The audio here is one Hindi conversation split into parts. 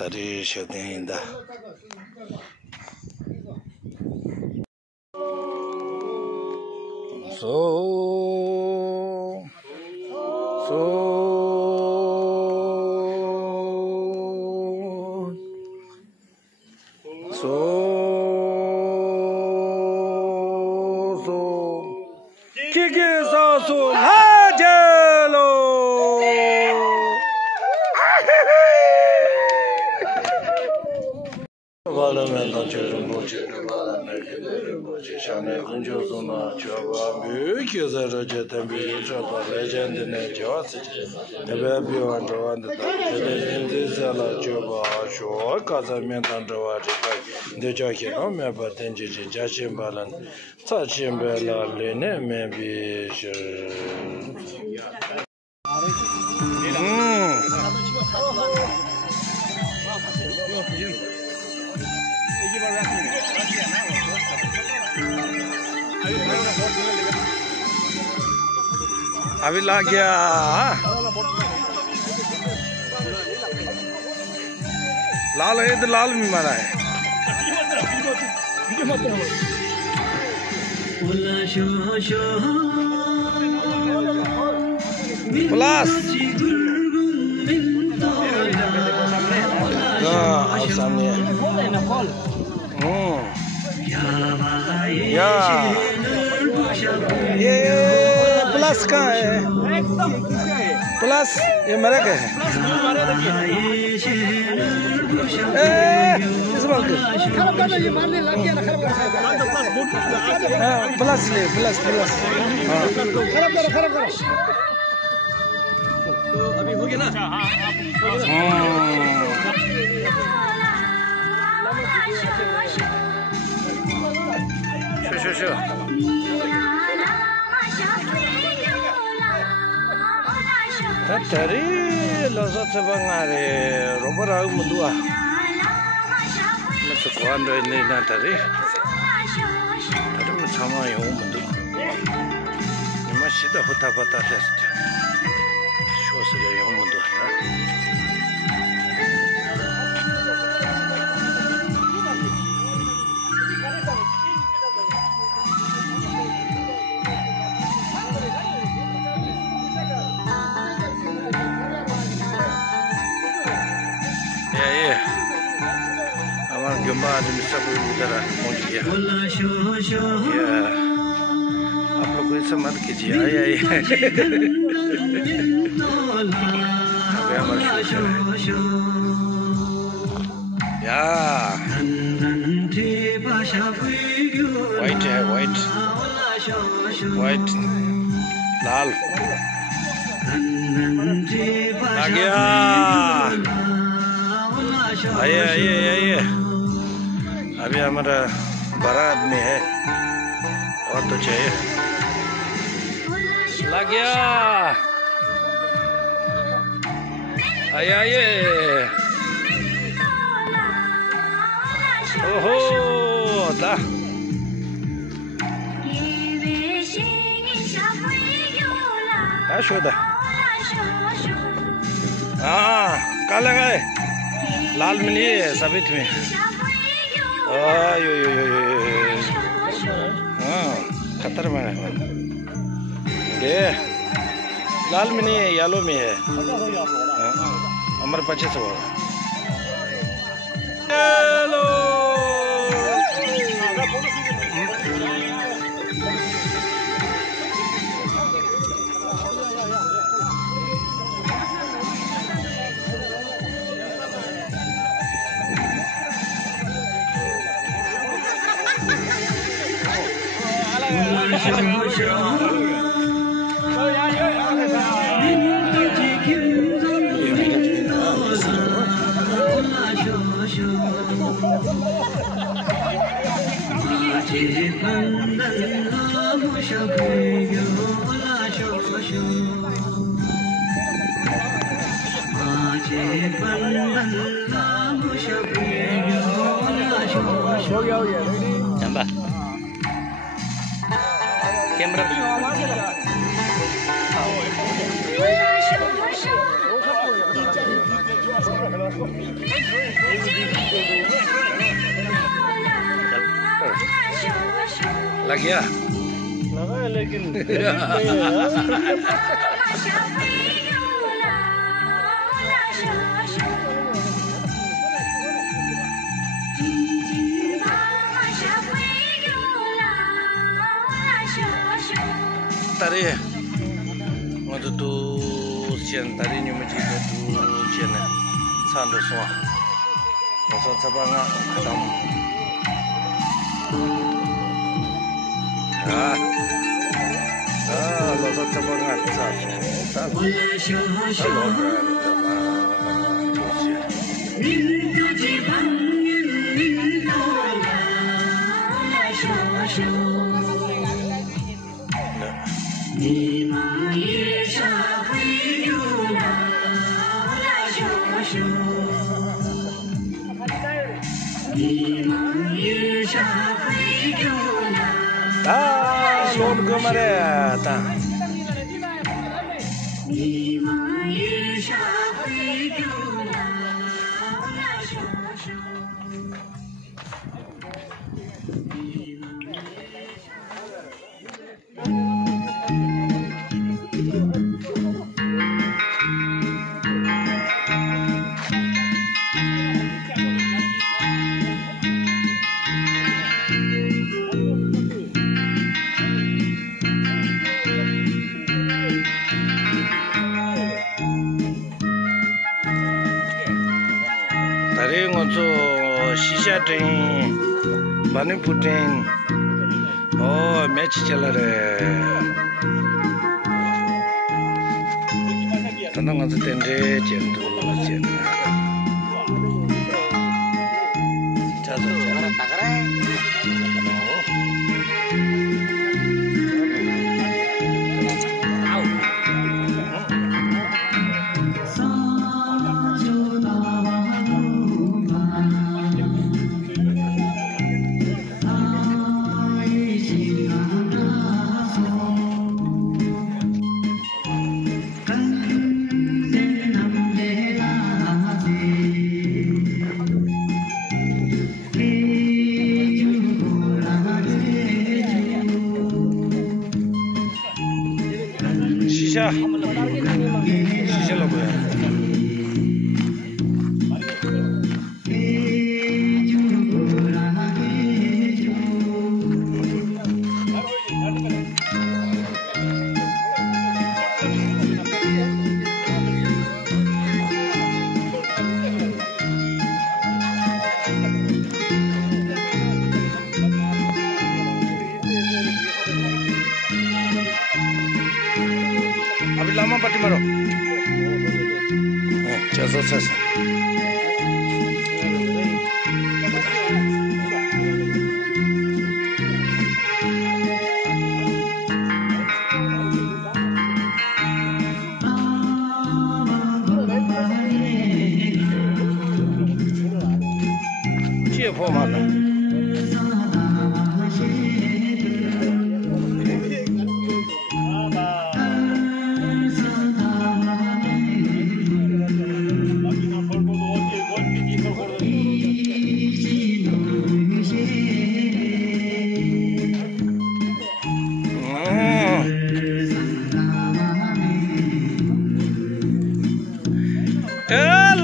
tari shadin da so kike so hajelo Bala men da çözüm bu çözüm bala ne bu şane kuncu sona çaba büyük yazar ceten büyük çaba legendine cevası tebe bir andavan da legendi zala çaba şu kazamen andavan de çake no me patenci caçim balan saçım bela lene me bir अभी लग गया लाल है तो लाल भी मारा है प्लस सामने या ये प्लस का है प्लस ये मेरा क्या है इस बार खराब कर ये मारने लग गया ना खराब कर प्लस ले प्लस प्लस खराब करो तो अभी हो गया ना Sure. Tari losa sebangare robora mudua. Macam kuando ini tari. Tari macam yang mudu. Masih dah hutan patah test. Show sudah yang mudu. Gemar di sabu udara mungkin ya. आप लोग ऐसा मत कीजिए आए या वाइट है वाइट लाल आ गया आइए अभी हमारा बड़ा आदमी है और तो चाहिए लग गया आइए ओहो दा शोधा हाँ कहाँ लगा है लाल में नहीं है सबित में हाँ खतर में है ये लाल में नहीं है येलो में है हमारे पीछे से वो हेलो Nambah kamera लग गया लगा है लेकिन tari waktu tu sian tari ni macam tu sian sandu semua masa sabanga kadang masa sabanga lom kemana ta tari ngonso shisha train bani putin oh match chala re tanda ngonso tende jendu jen chazo chara takare शीशा लोग है अभी लामा पट्टी मारो चलो चलो ये फॉर्म आता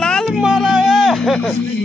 लाल मारा है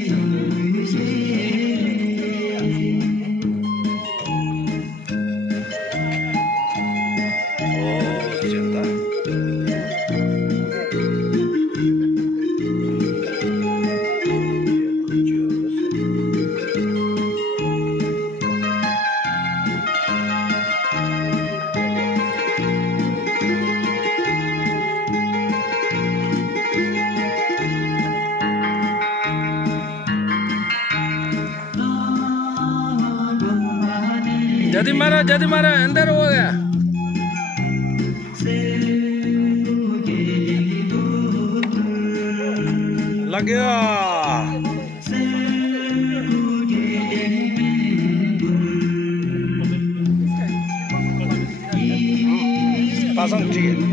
जदी मारा अंदर हो गया लग गया पासन ठीक है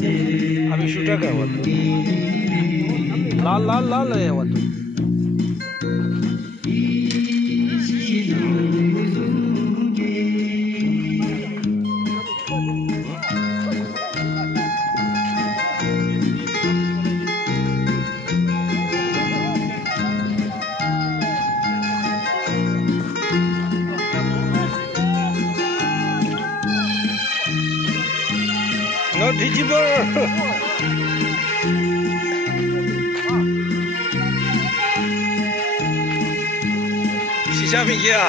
अभी शूटर का हुआ तो लाल लाल लाल है हुआ तो No digital. शीशा भी गया।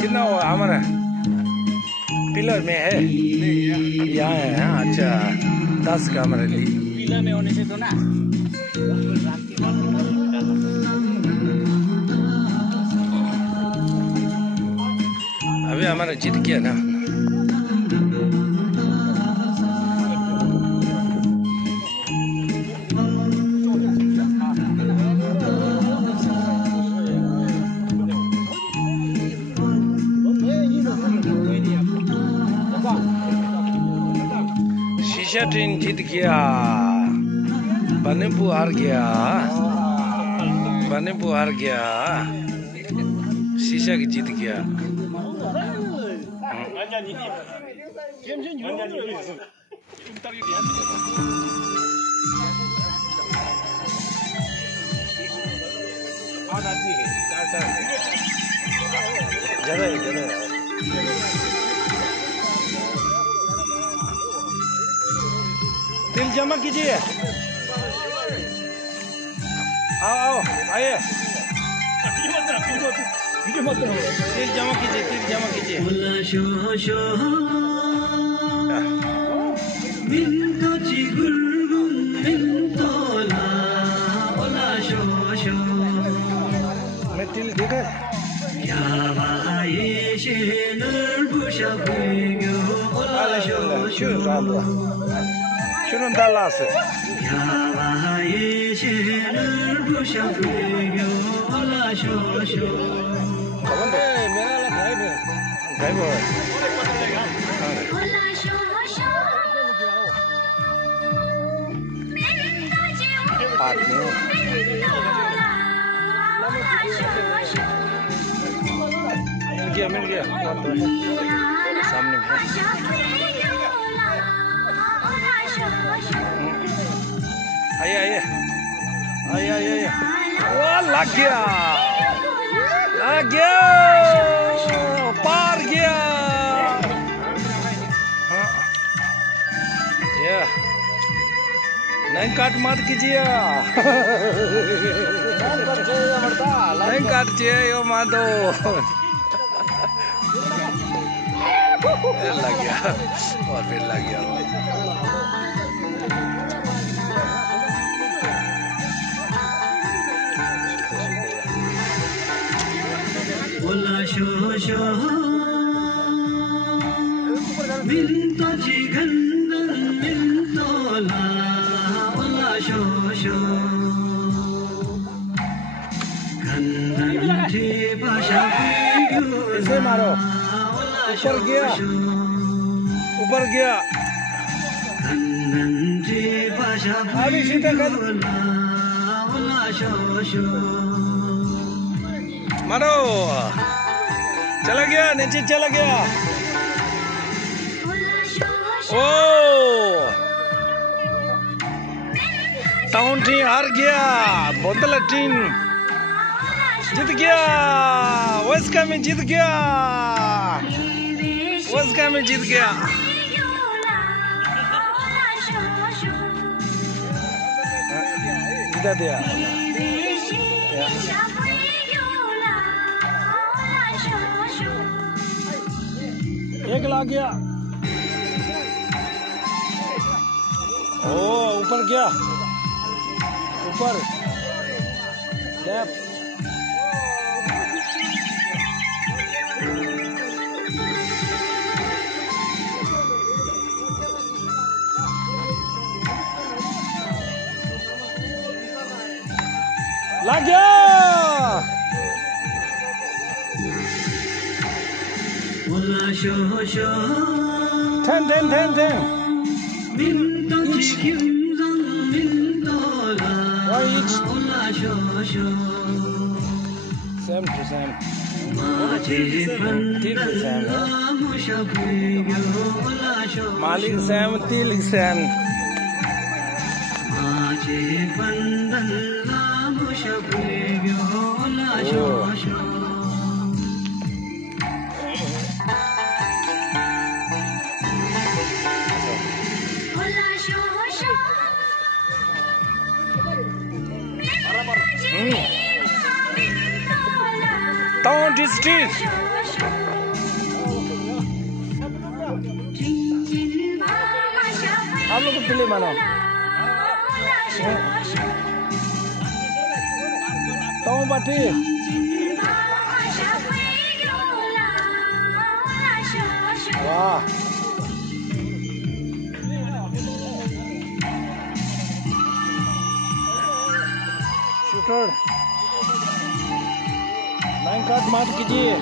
कितना हुआ हमारा पिलर में है यहाँ है। हाँ अच्छा 10 का हमारे लिए पिलर में होने से तो ना अभी हमारा जीत गया ना। शीशा ट्रेन जीत गया। बनेपू हार गया। बनेपू हार गया। शीशा की जीत गया। ज्यादा है ज्यादा है। तिल जमा कीजिए। आओ आओ आइए। तिल जमा कीजिए। तिल जमा कीजिए। मैं तिल देखा शुरू डाला से मिल गया सामने आइए आइए आइए आइए। वाह लग गया पार गया। हाँ ये नहीं काट मत कीजिए। नहीं काट चाहिए यो माधो लग गया और फिर लग गया। इसे मारो। ऊपर गया ऊपर गया। अभी सीधा कर मारो। चला गया नीचे चला गया। ओ टाउन टीम हार गया। बोतल टीम जीत गया। वस्का में जीत गया। वस्का में जीत गया। इधर दिया एक ला गया। गया ऊपर लेफ्ट लग गया 10 each one each same to same Malik same Tilik same Town district आप लोग फिल्म मानो Town party वाह शूटर लाइन काट मार कीजिए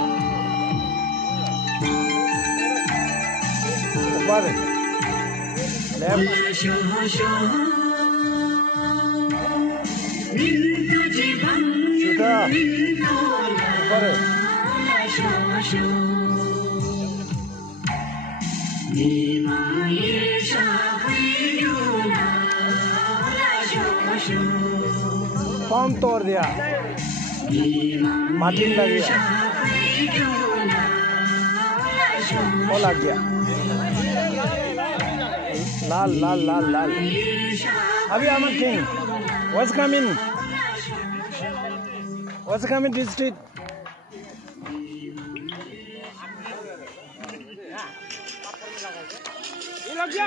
ऊपर लेफ्ट शूटर ऊपर पंप तोड़ दिया मार्टिन लग गया वो लग गया लाल लाल लाल लाल अभी Ahmad king what's coming district ये लग गया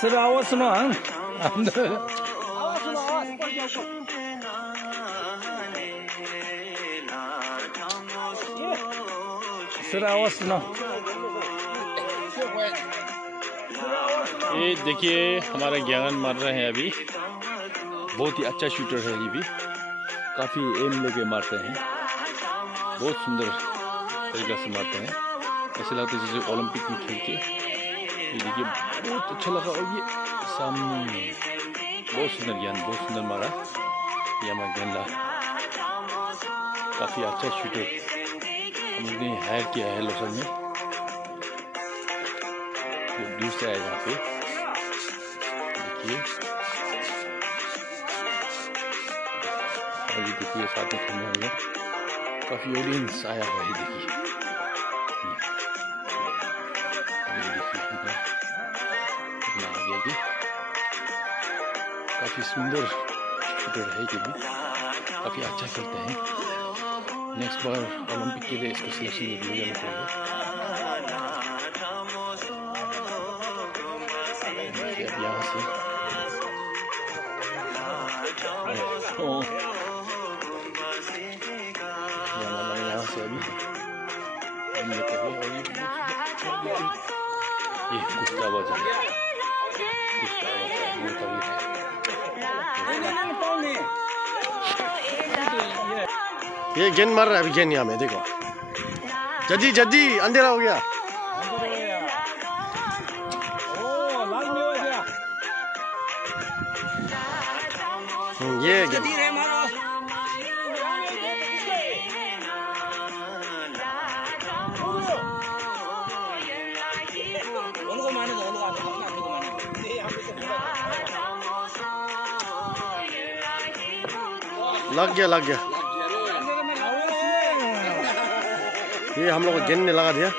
सर आवाज सुनो सर आवाज सुनो ये देखिए हमारा ज्ञान मार रहे हैं अभी बहुत ही अच्छा शूटर है ये भी काफ़ी एम लेके मारते हैं बहुत सुंदर तरीका से मारते हैं ऐसे लगता है जैसे ओलंपिक में खेलते ये देखिए बहुत अच्छा लगा और ये सामने बहुत सुंदर ज्ञान बहुत सुंदर मारा ये हमारा ज्ञान ला काफ़ी अच्छा शूटर हम लोग ने हायर किया है लोसल में दूर से आया यहाँ पे देखिए और ये देखिए साथ में खड़े हुए काफ़ी ऑडियंस आया हुआ है देखिए आगे काफ़ी सुंदर शूटर है ये भी काफ़ी अच्छा खेलते हैं नेक्स्ट बार ओलंपिक के लिए इसको सिलेक्शन ले जाना पड़ेगा अब यहाँ से यहाँ से अभी ये कुश्ता बाजा ये गेंद मार रहा है अभी गेंद यहाँ में देखो जल्दी जल्दी अंधेरा हो गया ये गेंद लग गया ये हम लोग को गेंद ने लगा दिया।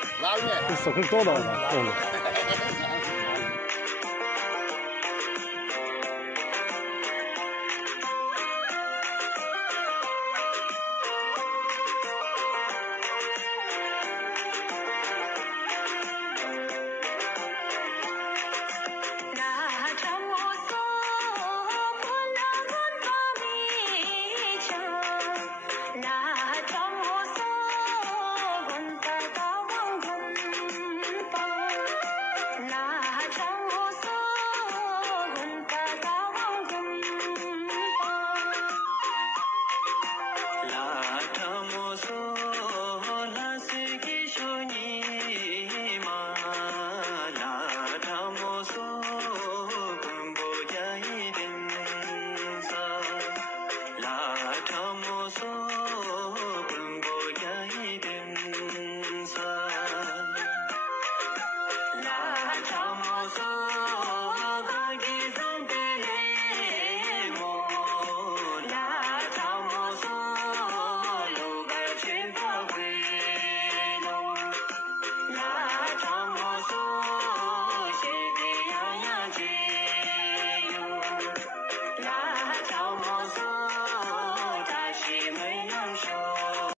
La